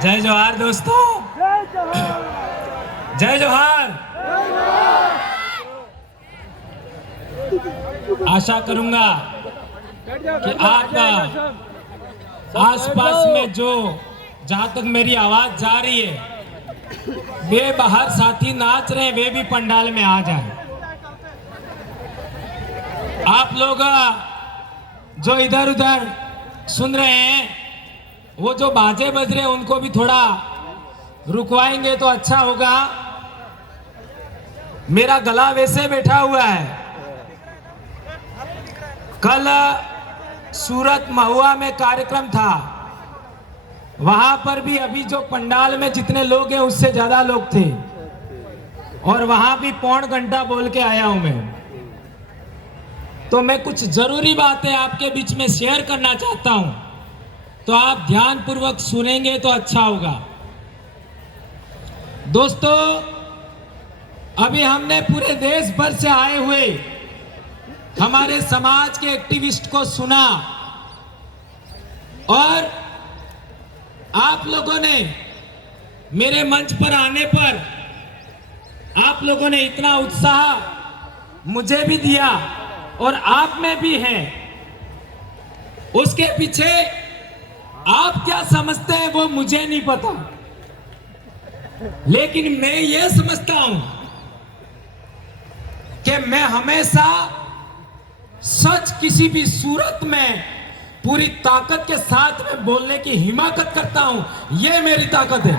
जय जोहार दोस्तों, जय जोहार। आशा करूंगा कि आप आसपास में जो जहां तक मेरी आवाज जा रही है, वे बाहर साथी नाच रहे हैं, वे भी पंडाल में आ जाए। आप लोग जो इधर उधर सुन रहे हैं, वो जो बाजे बज रहे हैं उनको भी थोड़ा रुकवाएंगे तो अच्छा होगा। मेरा गला वैसे बैठा हुआ है। कल सूरत महुआ में कार्यक्रम था, वहां पर भी अभी जो पंडाल में जितने लोग हैं उससे ज्यादा लोग थे, और वहां भी पौन घंटा बोल के आया हूं मैं। तो मैं कुछ जरूरी बातें आपके बीच में शेयर करना चाहता हूं, तो आप ध्यान पूर्वक सुनेंगे तो अच्छा होगा। दोस्तों, अभी हमने पूरे देश भर से आए हुए हमारे समाज के एक्टिविस्ट को सुना, और आप लोगों ने मेरे मंच पर आने पर आप लोगों ने इतना उत्साह मुझे भी दिया और आप में भी है। उसके पीछे आप क्या समझते हैं वो मुझे नहीं पता, लेकिन मैं ये समझता हूं कि मैं हमेशा सच किसी भी सूरत में पूरी ताकत के साथ में बोलने की हिम्मत करता हूं। ये मेरी ताकत है,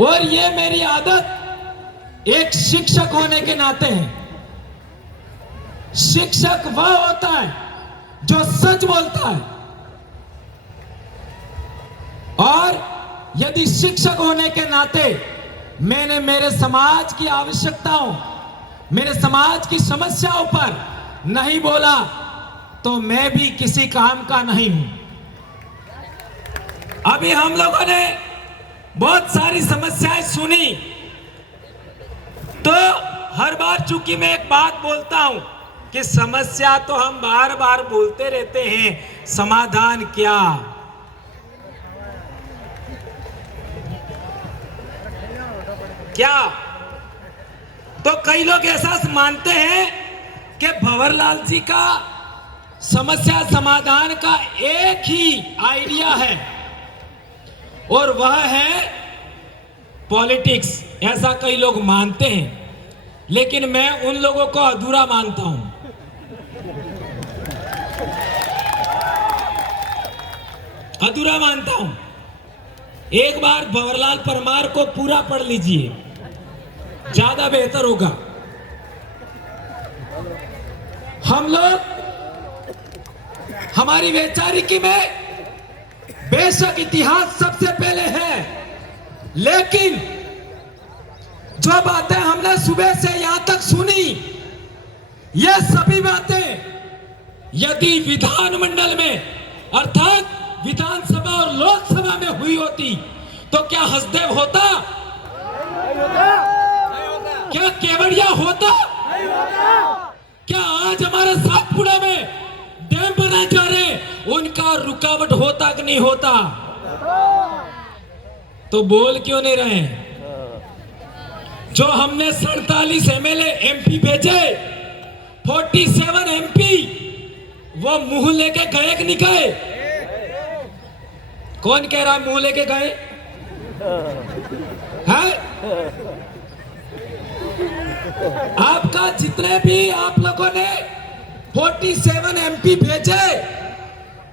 और ये मेरी आदत एक शिक्षक होने के नाते है। शिक्षक वह होता है जो सच बोलता है, और यदि शिक्षक होने के नाते मैंने मेरे समाज की आवश्यकताओं, मेरे समाज की समस्याओं पर नहीं बोला तो मैं भी किसी काम का नहीं हूं। अभी हम लोगों ने बहुत सारी समस्याएं सुनी, तो हर बार चूंकि मैं एक बात बोलता हूं कि समस्या तो हम बार बार बोलते रहते हैं, समाधान क्या? क्या? तो कई लोग ऐसा मानते हैं कि भंवरलाल जी का समस्या समाधान का एक ही आइडिया है, और वह है पॉलिटिक्स। ऐसा कई लोग मानते हैं, लेकिन मैं उन लोगों को अधूरा मानता हूं। अधूरा मानता हूं। एक बार भंवरलाल परमार को पूरा पढ़ लीजिए, ज्यादा बेहतर होगा। हम लोग हमारी वैचारिकी में बेशक इतिहास सबसे पहले है, लेकिन जो बातें हमने सुबह से यहां तक सुनी, ये सभी बातें यदि विधानमंडल में अर्थात विधानसभा और लोकसभा में हुई होती तो क्या हसदेव होता? क्या केवड़िया होता? क्या आज हमारे सातपुड़ा में डैम बनाए जा रहे, उनका रुकावट होता कि नहीं होता? तो बोल क्यों नहीं रहे? जो हमने 47 एमएलए एमपी भेजे, 47 एमपी, वो मुंह लेके गए कि नहीं गए? कौन कह रहा मुंह लेके गए हैं? आपका जितने भी आप लोगों ने 47 एमपी भेजे,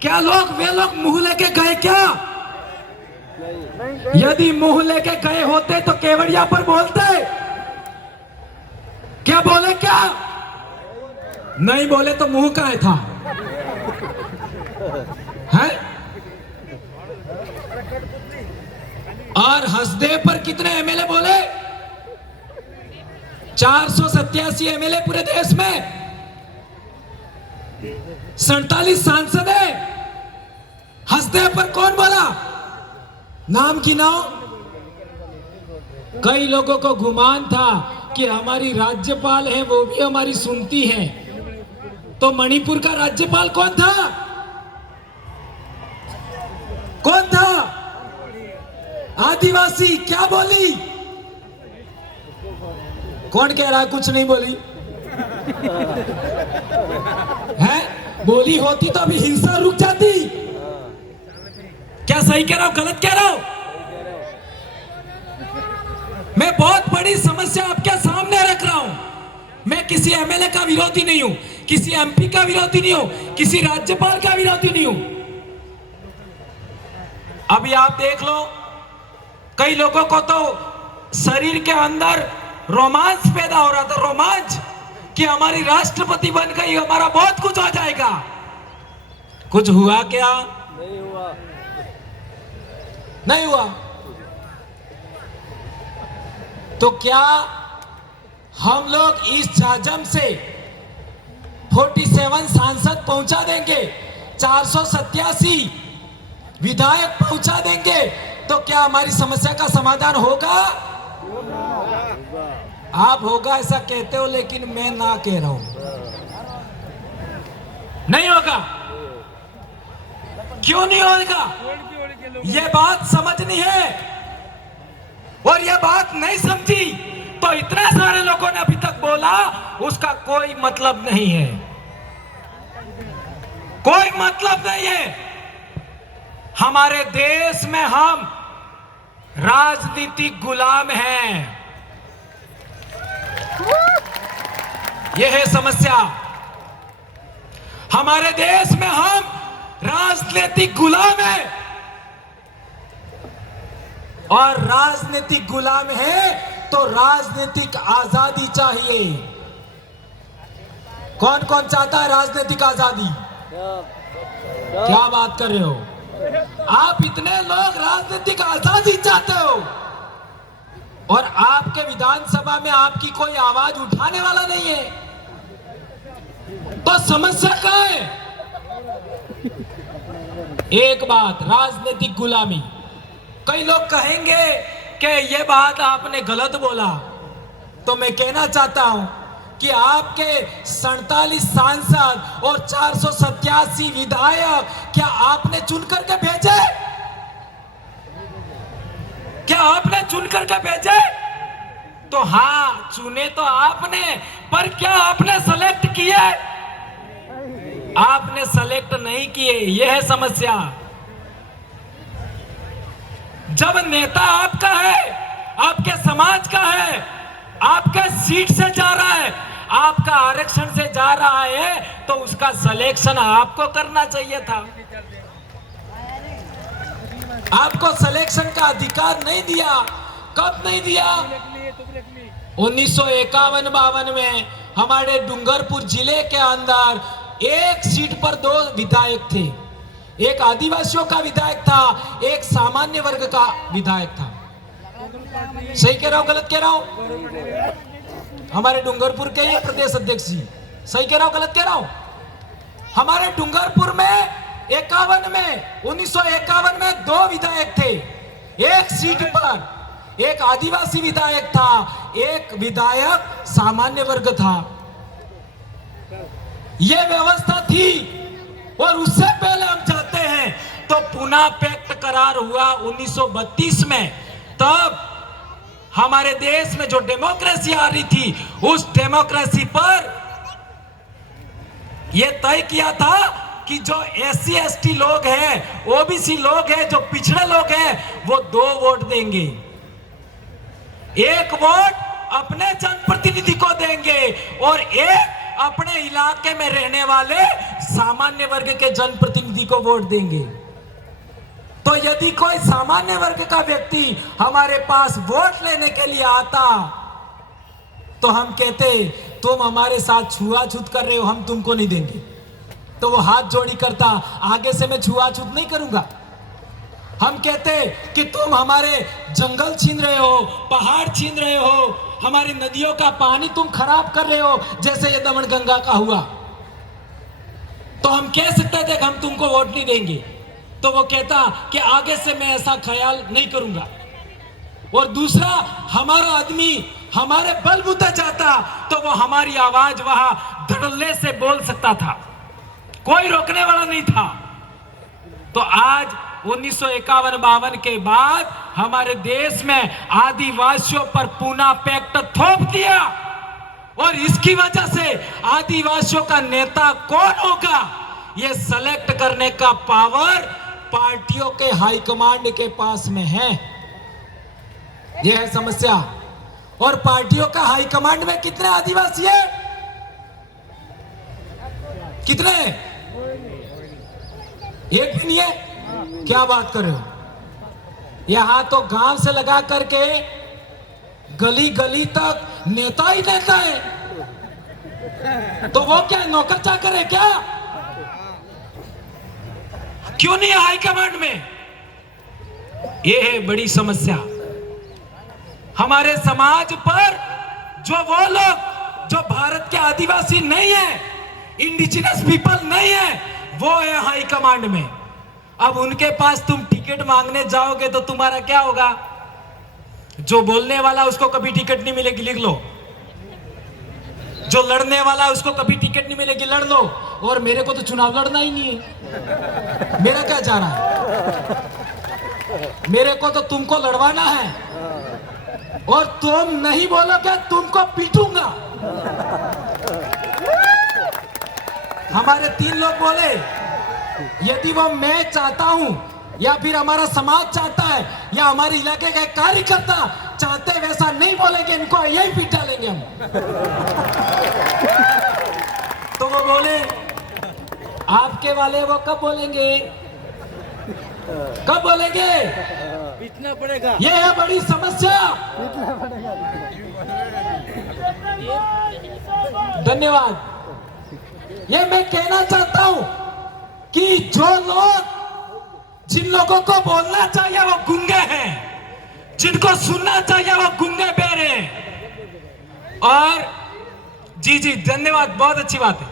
क्या वे लोग मुंह लेके गए क्या? यदि मुंह लेके गए होते तो केवड़िया पर बोलते? क्या बोले? क्या नहीं बोले तो मुंह का था है? और हसदेव पर कितने एमएलए बोले? 487 एमएलए पूरे देश में, 47 सांसद है। हसदेव पर कौन बोला? नाम की नाम। कई लोगों को गुमान था कि हमारी राज्यपाल है वो भी हमारी सुनती है, तो मणिपुर का राज्यपाल कौन था? कौन था? आदिवासी। क्या बोली? कौन कह रहा है कुछ नहीं बोली है? बोली होती तो अभी हिंसा रुक जाती। क्या सही कह रहा हूं, गलत कह रहा हूं? मैं बहुत बड़ी समस्या आपके सामने रख रहा हूं। मैं किसी एमएलए का विरोधी नहीं हूं, किसी एमपी का विरोधी नहीं हूं, किसी राज्यपाल का विरोधी नहीं हूं। अभी आप देख लो, कई लोगों को तो शरीर के अंदर रोमांच पैदा हो रहा था, रोमांच, कि हमारी राष्ट्रपति बन गई, हमारा बहुत कुछ हो जाएगा। कुछ हुआ क्या? नहीं हुआ। नहीं हुआ। तो क्या हम लोग इस जाजम से 47 सांसद पहुंचा देंगे, 487 विधायक पहुंचा देंगे, तो क्या हमारी समस्या का समाधान होगा? आप होगा ऐसा कहते हो, लेकिन मैं ना कह रहा हूं, नहीं होगा। क्यों नहीं होगा? यह बात समझनी है, और यह बात नहीं समझी तो इतने सारे लोगों ने अभी तक बोला, उसका कोई मतलब नहीं है, कोई मतलब नहीं है। हमारे देश में हम राजनीतिक गुलाम हैं, यह है समस्या। हमारे देश में हम राजनीतिक गुलाम हैं, और राजनीतिक गुलाम है तो राजनीतिक आजादी चाहिए। कौन कौन चाहता है राजनीतिक आजादी? क्या बात कर रहे हो आप? इतने लोग राजनीतिक आजादी चाहते हो, और आपके विधानसभा में आपकी कोई आवाज उठाने वाला नहीं है, तो समस्या क्या है? एक बात, राजनीतिक गुलामी। कई लोग कहेंगे कि यह बात आपने गलत बोला, तो मैं कहना चाहता हूं कि आपके 47 सांसद और 487 विधायक क्या आपने चुन करके भेजे? क्या आपने चुन करके भेजे? तो हाँ, चुने तो आपने, पर क्या आपने सेलेक्ट किए? आपने सेलेक्ट नहीं किए, यह है समस्या। जब नेता आपका है, आपके समाज का है, आपके सीट से जा रहा है, आपका आरक्षण से जा रहा है, तो उसका सिलेक्शन आपको करना चाहिए था। आपको सिलेक्शन का अधिकार नहीं दिया। कब नहीं दिया? 1951-52 में हमारे डूंगरपुर जिले के अंदर एक सीट पर 2 विधायक थे, एक आदिवासियों का विधायक था, एक सामान्य वर्ग का विधायक था। सही कह रहा हूं, गलत कह रहा हूं? हमारे डूंगरपुर के ही प्रदेश अध्यक्ष जी, सही कह रहा हूं, गलत कह रहा हूं? हमारे डूंगरपुर में 1951 में 2 विधायक थे, एक सीट पर एक आदिवासी विधायक था, एक विधायक सामान्य वर्ग था। यह व्यवस्था थी। और उससे पहले हम जाते हैं तो पुना पैक्ट करार हुआ 1932 में। तब हमारे देश में जो डेमोक्रेसी आ रही थी, उस डेमोक्रेसी पर यह तय किया था कि जो SC ST लोग हैं, OBC लोग हैं, जो पिछड़े लोग हैं, वो 2 वोट देंगे। एक वोट अपने जनप्रतिनिधि को देंगे और एक अपने इलाके में रहने वाले सामान्य वर्ग के जनप्रतिनिधि को वोट देंगे। तो यदि कोई सामान्य वर्ग का व्यक्ति हमारे पास वोट लेने के लिए आता, तो हम कहते तुम हमारे साथ छुआछूत कर रहे हो, हम तुमको नहीं देंगे। तो वो हाथ जोड़ी करता, आगे से मैं छुआछूत नहीं करूंगा। हम कहते कि तुम हमारे जंगल छीन रहे हो, पहाड़ छीन रहे हो, हमारी नदियों का पानी तुम खराब कर रहे हो, जैसे ये दमन गंगा का हुआ। तो हम कह सकते थे कि हम तुमको वोट नहीं देंगे। तो वो कहता कि आगे से मैं ऐसा ख्याल नहीं करूंगा। और दूसरा, हमारा आदमी हमारे बलबूते जाता तो वो हमारी आवाज वहां धड़ल्ले से बोल सकता था, कोई रोकने वाला नहीं था। तो आज 1951-52 के बाद हमारे देश में आदिवासियों पर पूना पैक्ट थोप दिया, और इसकी वजह से आदिवासियों का नेता कौन होगा ये सेलेक्ट करने का पावर पार्टियों के हाईकमांड के पास में है। यह है समस्या। और पार्टियों का हाईकमांड में कितने आदिवासी है? कितने? एक भी नहीं है। क्या बात कर रहे हो? यहां तो गांव से लगा करके गली गली तक नेता ही नेता है। तो वो क्या नौकर चाकर है क्या? क्यों नहीं है हाईकमांड में? ये है बड़ी समस्या। हमारे समाज पर जो वो लोग जो भारत के आदिवासी नहीं है, इंडिजिनस पीपल नहीं है, वो है हाईकमांड में। अब उनके पास तुम टिकट मांगने जाओगे तो तुम्हारा क्या होगा? जो बोलने वाला उसको कभी टिकट नहीं मिलेगी, लिख लो। जो लड़ने वाला उसको कभी टिकट नहीं मिलेगी, लड़ लो। और मेरे को तो चुनाव लड़ना ही नहीं है। मेरा क्या जा रहा है? मेरे को तो तुमको लड़वाना है, और तुम नहीं बोलोगे तुमको पीटूंगा। हमारे 3 लोग बोले, यदि वो मैं चाहता हूं या फिर हमारा समाज चाहता है या हमारे इलाके का कार्यकर्ता चाहते, वैसा नहीं बोलेंगे, इनको यही पीट डालेंगे हम। तो वो बोले आपके वाले वो कब बोलेंगे? कब बोलेंगे? पीटना पड़ेगा। ये है बड़ी समस्या। धन्यवाद। ये मैं कहना चाहता हूं कि जो लोग, जिन लोगों को बोलना चाहिए वो गूंगे हैं, जिनको सुनना चाहिए वो गूंगे बहरे हैं। और जी जी धन्यवाद, बहुत अच्छी बात है।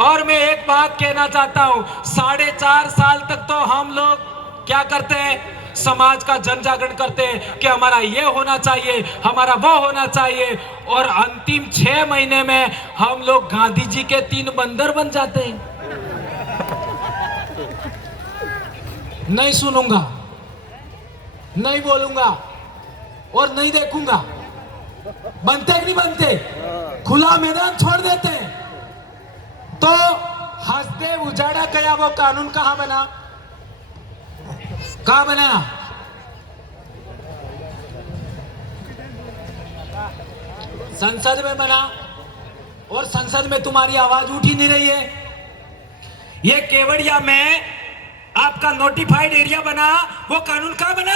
और मैं एक बात कहना चाहता हूं, 4.5 साल तक तो हम लोग क्या करते हैं? समाज का जन जागरण करते हैं कि हमारा ये होना चाहिए, हमारा वो होना चाहिए, और अंतिम 6 महीने में हम लोग गांधी जी के 3 बंदर बन जाते हैं। नहीं सुनूंगा, नहीं बोलूंगा और नहीं देखूंगा। बनते कि नहीं बनते? खुला मैदान छोड़ देते हैं। तो हसदेव उजाड़ा गया वो कानून कहां बना? कहां बना? संसद में बना, और संसद में तुम्हारी आवाज उठ ही नहीं रही है। ये केवड़िया में आपका नोटिफाइड एरिया बना, वो कानून कहां बना?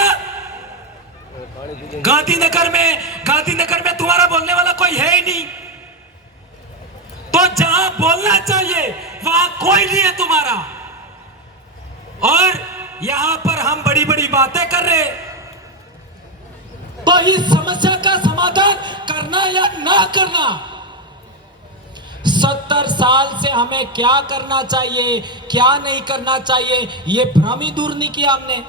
गांधीनगर में तुम्हारा बोलने वाला कोई है ही नहीं। तो जहां बोलना चाहिए वहां कोई नहीं है तुम्हारा, और यहां पर हम बड़ी बड़ी बातें कर रहे। तो इस समस्या का समाधान करना या ना करना, 70 साल से हमें क्या करना चाहिए, क्या नहीं करना चाहिए, ये भ्रम ही दूर नहीं किया हमने।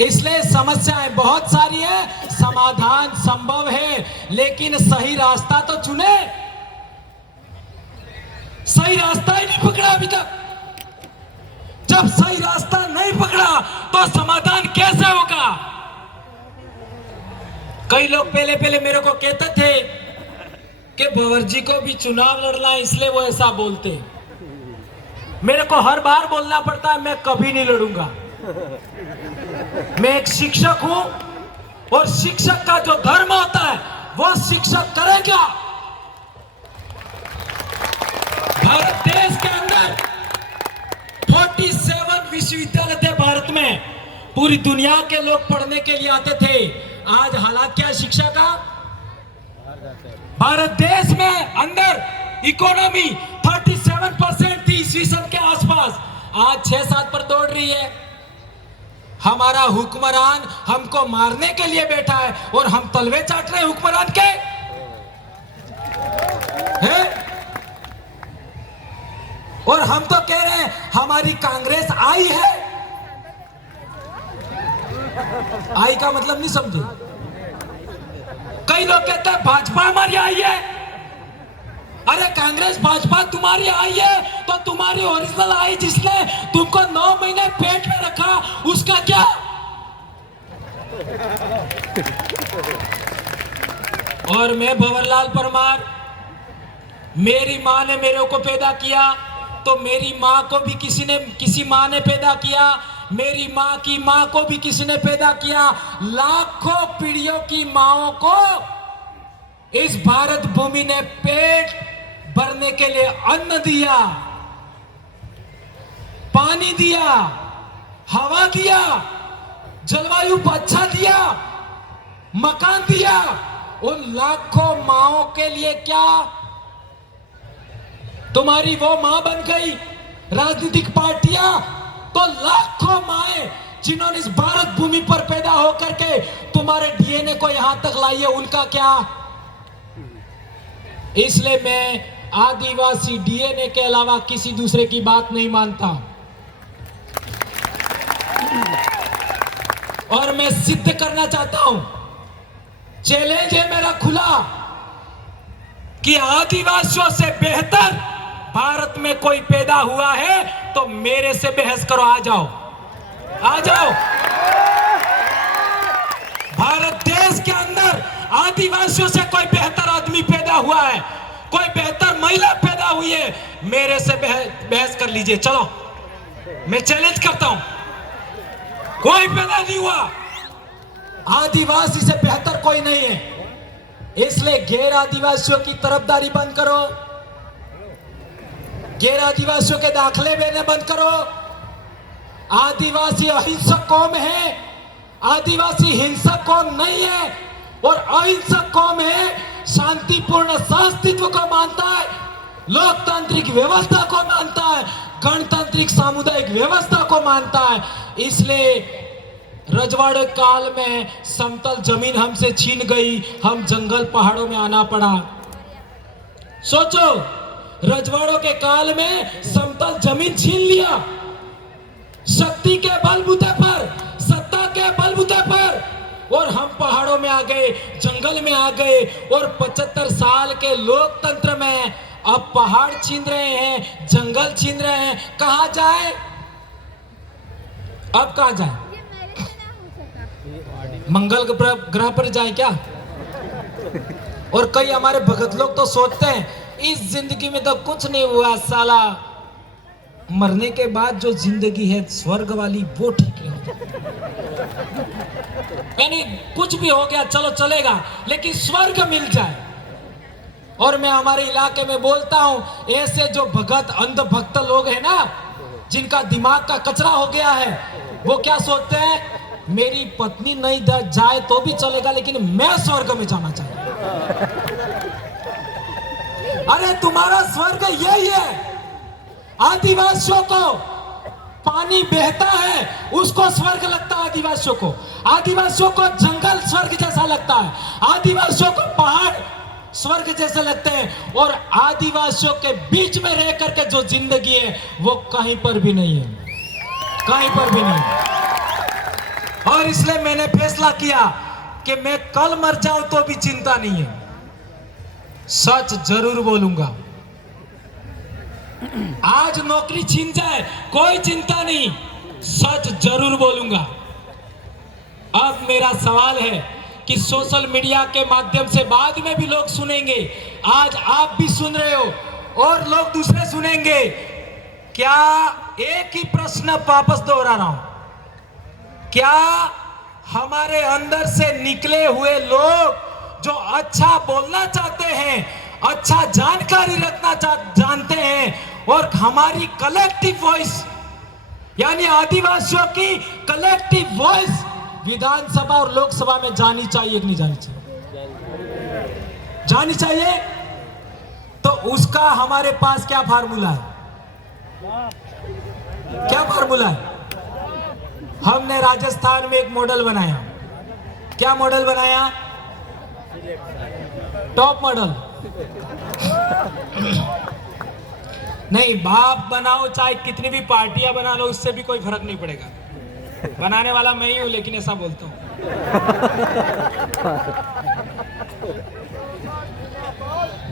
इसलिए समस्याएं बहुत सारी है, समाधान संभव है, लेकिन सही रास्ता तो चुने। सही रास्ता ही नहीं पकड़ा अभी तक। जब सही रास्ता नहीं पकड़ा तो समाधान कैसे होगा? कई लोग पहले मेरे को कहते थे कि भंवर जी को भी चुनाव लड़ना है, इसलिए वो ऐसा बोलते। मेरे को हर बार बोलना पड़ता है मैं कभी नहीं लड़ूंगा। मैं एक शिक्षक हूं, और शिक्षक का जो धर्म होता है वो शिक्षक करेगा। भारत देश के अंदर 47 विश्वविद्यालय थे भारत में, पूरी दुनिया के लोग पढ़ने के लिए आते थे। आज हालात क्या है शिक्षा का? भारत देश में अंदर इकोनॉमी 37% थी ईस्वी सन के आसपास, आज 6-7 पर दौड़ रही है। हमारा हुक्मरान हमको मारने के लिए बैठा है, और हम तलवे चाट रहे हैं हुक्मरान के हैं? और हम तो कह रहे हैं हमारी कांग्रेस आई है। आई का मतलब नहीं समझे? कई लोग कहते हैं भाजपा हमारी आई है। अरे कांग्रेस भाजपा तुम्हारी आई है तो तुम्हारी ओरिजिनल आई जिसने तुमको 9 महीने पेट में रखा, उसका क्या? और मैं भंवरलाल परमार, मेरी माँ ने मेरे को पैदा किया तो मेरी माँ को भी किसी माँ ने पैदा किया, मेरी माँ की माँ को भी किसी ने पैदा किया। लाखों पीढ़ियों की माँओं को इस भारत भूमि ने पेट भरने के लिए अन्न दिया, पानी दिया, हवा दिया, जलवायु अच्छा दिया, मकान दिया। उन लाखों माँओं के लिए क्या तुम्हारी वो माँ बन गई राजनीतिक पार्टियां? तो लाखों माएं जिन्होंने इस भारत भूमि पर पैदा होकर के तुम्हारे डीएनए को यहां तक लाई है, उनका क्या? इसलिए मैं आदिवासी डीएनए के अलावा किसी दूसरे की बात नहीं मानता। और मैं सिद्ध करना चाहता हूं, चैलेंज है मेरा खुला, कि आदिवासियों से बेहतर भारत में कोई पैदा हुआ है तो मेरे से बहस करो। आ जाओ, आ जाओ। भारत देश के अंदर आदिवासियों से कोई बेहतर आदमी पैदा हुआ है, कोई बेहतर महिला पैदा हुई है, मेरे से बहस कर लीजिए। चलो, मैं चैलेंज करता हूं, कोई पैदा नहीं हुआ, आदिवासी से बेहतर कोई नहीं है। इसलिए गैर आदिवासियों की तरफदारी बंद करो, गैर आदिवासियों के दाखले देने बंद करो। आदिवासी अहिंसक कौम है, आदिवासी हिंसक कौम नहीं है, और अहिंसक कौम है, शांतिपूर्ण अस्तित्व को मानता है, लोकतांत्रिक व्यवस्था को मानता है, गणतांत्रिक सामुदायिक व्यवस्था को मानता है। इसलिए रजवाड़े काल में समतल जमीन हमसे छीन गई, हम जंगल पहाड़ों में आना पड़ा। सोचो, रजवाड़ों के काल में समतल जमीन छीन लिया, शक्ति के बलबूते पर, सत्ता के बलबूते पर, और हम पहाड़ों में आ गए, जंगल में आ गए, और 75 साल के लोकतंत्र में अब पहाड़ छीन रहे हैं, जंगल छीन रहे हैं। कहां जाए? अब कहां जाए? मंगल ग्रह पर जाए क्या? और कई हमारे भगत लोग तो सोचते हैं इस जिंदगी में तो कुछ नहीं हुआ साला, मरने के बाद जो जिंदगी है स्वर्ग वाली वो ठीक है। यानी कुछ भी हो गया चलो चलेगा, लेकिन स्वर्ग मिल जाए। और मैं हमारे इलाके में बोलता हूं, ऐसे जो भगत अंधभक्त लोग हैं ना, जिनका दिमाग का कचरा हो गया है, वो क्या सोचते हैं, मेरी पत्नी नहीं जाए तो भी चलेगा लेकिन मैं स्वर्ग में जाना चाहिए। अरे तुम्हारा स्वर्ग यही है। आदिवासियों को पानी बहता है उसको स्वर्ग लगता है, आदिवासियों को, आदिवासियों को जंगल स्वर्ग जैसा लगता है, आदिवासियों को पहाड़ स्वर्ग जैसे लगते हैं, और आदिवासियों के बीच में रह करके जो जिंदगी है वो कहीं पर भी नहीं है, कहीं पर भी नहीं। और इसलिए मैंने फैसला किया कि मैं कल मर जाऊं तो भी चिंता नहीं है, सच जरूर बोलूंगा। आज नौकरी छीन जाए कोई चिंता नहीं, सच जरूर बोलूंगा। अब मेरा सवाल है कि सोशल मीडिया के माध्यम से बाद में भी लोग सुनेंगे, आज आप भी सुन रहे हो और लोग दूसरे सुनेंगे, क्या एक ही प्रश्न वापस दोहरा रहा हूं, क्या हमारे अंदर से निकले हुए लोग जो अच्छा बोलना चाहते हैं, अच्छा जानकारी रखना जानते हैं, और हमारी कलेक्टिव वॉइस यानी आदिवासियों की कलेक्टिव वॉइस विधानसभा और लोकसभा में जानी चाहिए कि नहीं जानी चाहिए? जानी चाहिए। तो उसका हमारे पास क्या फार्मूला है? क्या फार्मूला है? हमने राजस्थान में एक मॉडल बनाया। क्या मॉडल बनाया? टॉप मॉडल नहीं, बाप बनाओ चाहे कितनी भी पार्टियां बना लो, उससे भी कोई फर्क नहीं पड़ेगा। बनाने वाला मैं ही हूं, लेकिन ऐसा बोलता हूं।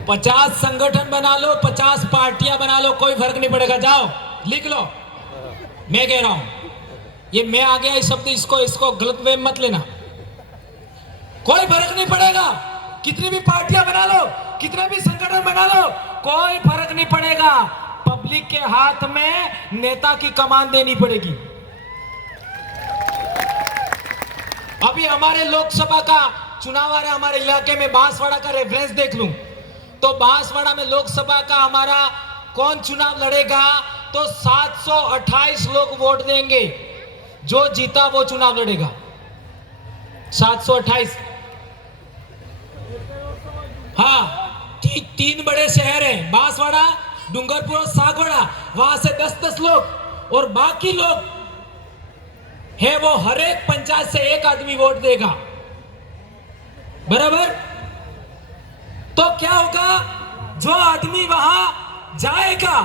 50 संगठन बना लो, 50 पार्टियां बना लो, कोई फर्क नहीं पड़ेगा। जाओ लिख लो, मैं कह रहा हूं, ये मैं आ गया इस शब्द, इसको गलत वे मत लेना। कोई फर्क नहीं पड़ेगा, कितनी भी पार्टियां बना लो, कितने भी संगठन बना लो, कोई फर्क नहीं पड़ेगा। पब्लिक के हाथ में नेता की कमान देनी पड़ेगी। अभी हमारे लोकसभा का चुनाव आ रहा है, हमारे इलाके में बांसवाड़ा का रेफरेंस देख लूं तो बांसवाड़ा में लोकसभा का हमारा कौन चुनाव लड़ेगा, तो 728 लोग वोट देंगे, जो जीता वो चुनाव लड़ेगा। 728। हाँ, तीन बड़े शहर हैं, बांसवाड़ा, डूंगरपुर और सागवाड़ा, वहां से 10-10 लोग, और बाकी लोग है वो हर एक पंचायत से एक आदमी वोट देगा, बराबर। तो क्या होगा, जो आदमी वहां जाएगा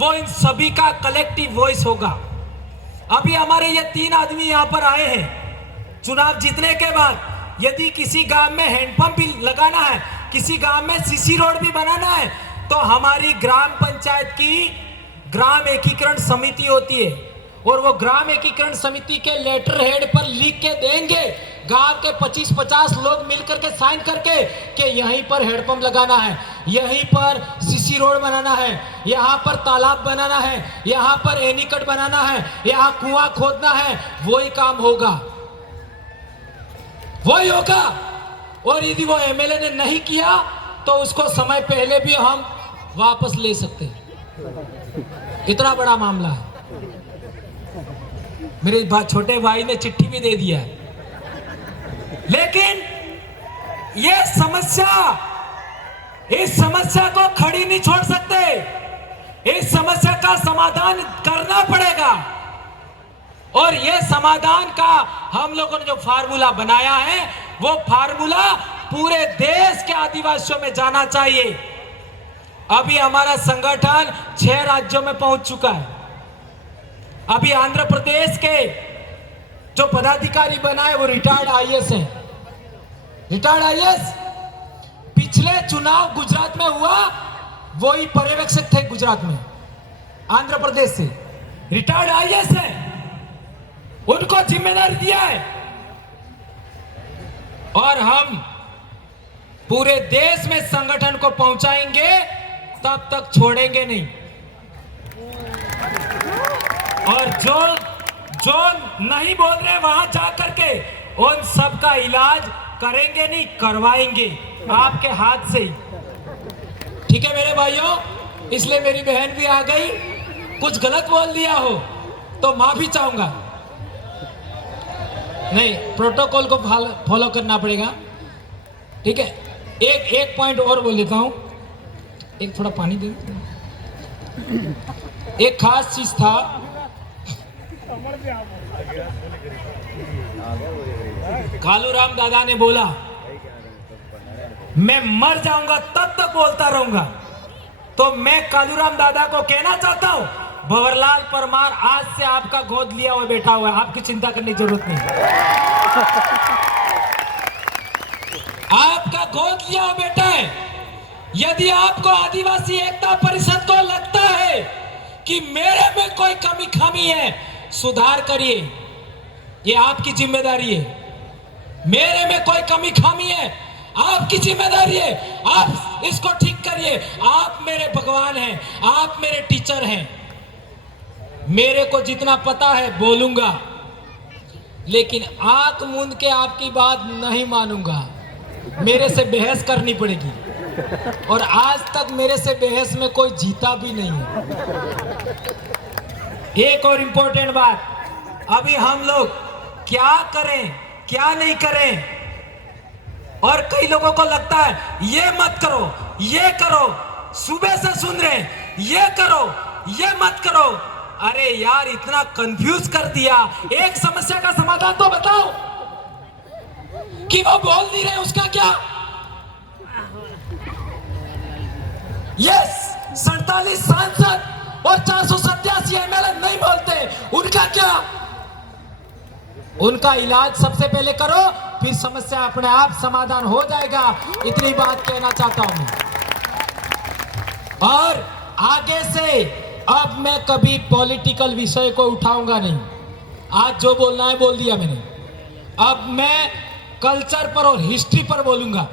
वो इन सभी का कलेक्टिव वॉइस होगा। अभी हमारे ये 3 आदमी यहां पर आए हैं, चुनाव जीतने के बाद यदि किसी गांव में हैंडपंप भी लगाना है, किसी गांव में सीसी रोड भी बनाना है, तो हमारी ग्राम पंचायत की ग्राम एकीकरण समिति होती है, और वो ग्राम एकीकरण समिति के लेटर हेड पर लिख के देंगे, गांव के 25-50 लोग मिलकर के साइन करके कि यहीं पर हेडपंप लगाना है, यहीं पर सीसी रोड बनाना है, यहाँ पर तालाब बनाना है, यहाँ पर एनीकट बनाना है, यहाँ कुआं खोदना है, वही काम होगा, वही होगा। और यदि वो एमएलए ने नहीं किया तो उसको समय पहले भी हम वापस ले सकते हैं। इतना बड़ा मामला है। मेरे छोटे भाई ने चिट्ठी भी दे दिया है, लेकिन ये समस्या, इस समस्या को खड़ी नहीं छोड़ सकते। इस समस्या का समाधान करना पड़ेगा, और ये समाधान का हम लोगों ने जो फार्मूला बनाया है, वो फार्मूला पूरे देश के आदिवासियों में जाना चाहिए। अभी हमारा संगठन 6 राज्यों में पहुंच चुका है। अभी आंध्र प्रदेश के जो पदाधिकारी बनाए वो रिटायर्ड आईएएस हैं, रिटायर्ड आईएएस। पिछले चुनाव गुजरात में हुआ, वही पर्यवेक्षक थे गुजरात में, आंध्र प्रदेश से, रिटायर्ड आईएएस हैं, उनको जिम्मेदारी दिया है। और हम पूरे देश में संगठन को पहुंचाएंगे, तब तक छोड़ेंगे नहीं। और जो नहीं बोल रहे वहां जाकर के उन सब का इलाज करेंगे नहीं, करवाएंगे आपके हाथ से ही। ठीक है मेरे भाइयों, इसलिए मेरी बहन भी आ गई, कुछ गलत बोल दिया हो तो माफी चाहूंगा। नहीं, प्रोटोकॉल को फॉलो करना पड़ेगा, ठीक है। एक पॉइंट और बोल देता हूं, एक थोड़ा पानी दे। एक खास चीज था, कालूराम दादा ने बोला मैं मर जाऊंगा तब तक बोलता रहूंगा। तो मैं कालूराम दादा को कहना चाहता हूं, भंवरलाल परमार आज से आपका गोद लिया हुआ बैठा हुआ है, आपकी चिंता करने की जरूरत नहीं। आपका गोद लिया हुआ बेटा है। यदि आपको आदिवासी एकता परिषद को लगता है कि मेरे में कोई कमी खामी है, सुधार करिए, ये आपकी जिम्मेदारी है। मेरे में कोई कमी खामी है, आपकी जिम्मेदारी है, आप इसको ठीक करिए। आप मेरे भगवान हैं, आप मेरे टीचर हैं। मेरे को जितना पता है बोलूंगा, लेकिन आंख मूंद के आपकी बात नहीं मानूंगा। मेरे से बहस करनी पड़ेगी, और आज तक मेरे से बहस में कोई जीता भी नहीं है। एक और इंपॉर्टेंट बात, अभी हम लोग क्या करें क्या नहीं करें, और कई लोगों को लगता है ये मत करो, ये करो, सुबह से सुन रहे ये करो, ये मत करो। अरे यार, इतना कंफ्यूज कर दिया। एक समस्या का समाधान तो बताओ कि वो बोल नहीं रहे, उसका क्या? यस, 47 सांसद और 487 एमएलए नहीं बोलते, उनका क्या? उनका इलाज सबसे पहले करो, फिर समस्या अपने आप समाधान हो जाएगा। इतनी बात कहना चाहता हूं मैं। और आगे से अब मैं कभी पॉलिटिकल विषय को उठाऊंगा नहीं। आज जो बोलना है बोल दिया मैंने। अब मैं कल्चर पर और हिस्ट्री पर बोलूंगा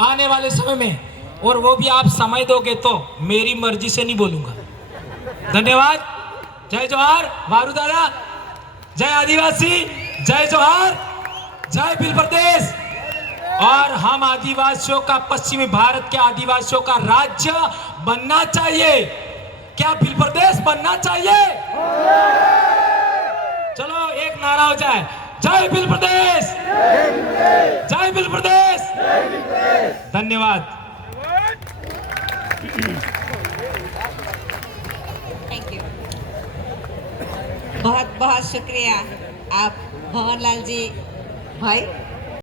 आने वाले समय में, और वो भी आप समय दोगे तो, मेरी मर्जी से नहीं बोलूंगा। धन्यवाद। जय जोहार मारू दादा, जय आदिवासी, जय जोहार, जय भील प्रदेश। और हम आदिवासियों का, पश्चिमी भारत के आदिवासियों का राज्य बनना चाहिए। क्या भील प्रदेश बनना चाहिए? चलो एक नारा हो जाए, जय भील प्रदेश, जय भील प्रदेश। धन्यवाद। थैंक यू, बहुत बहुत शुक्रिया आप भंवर लाल जी भाई।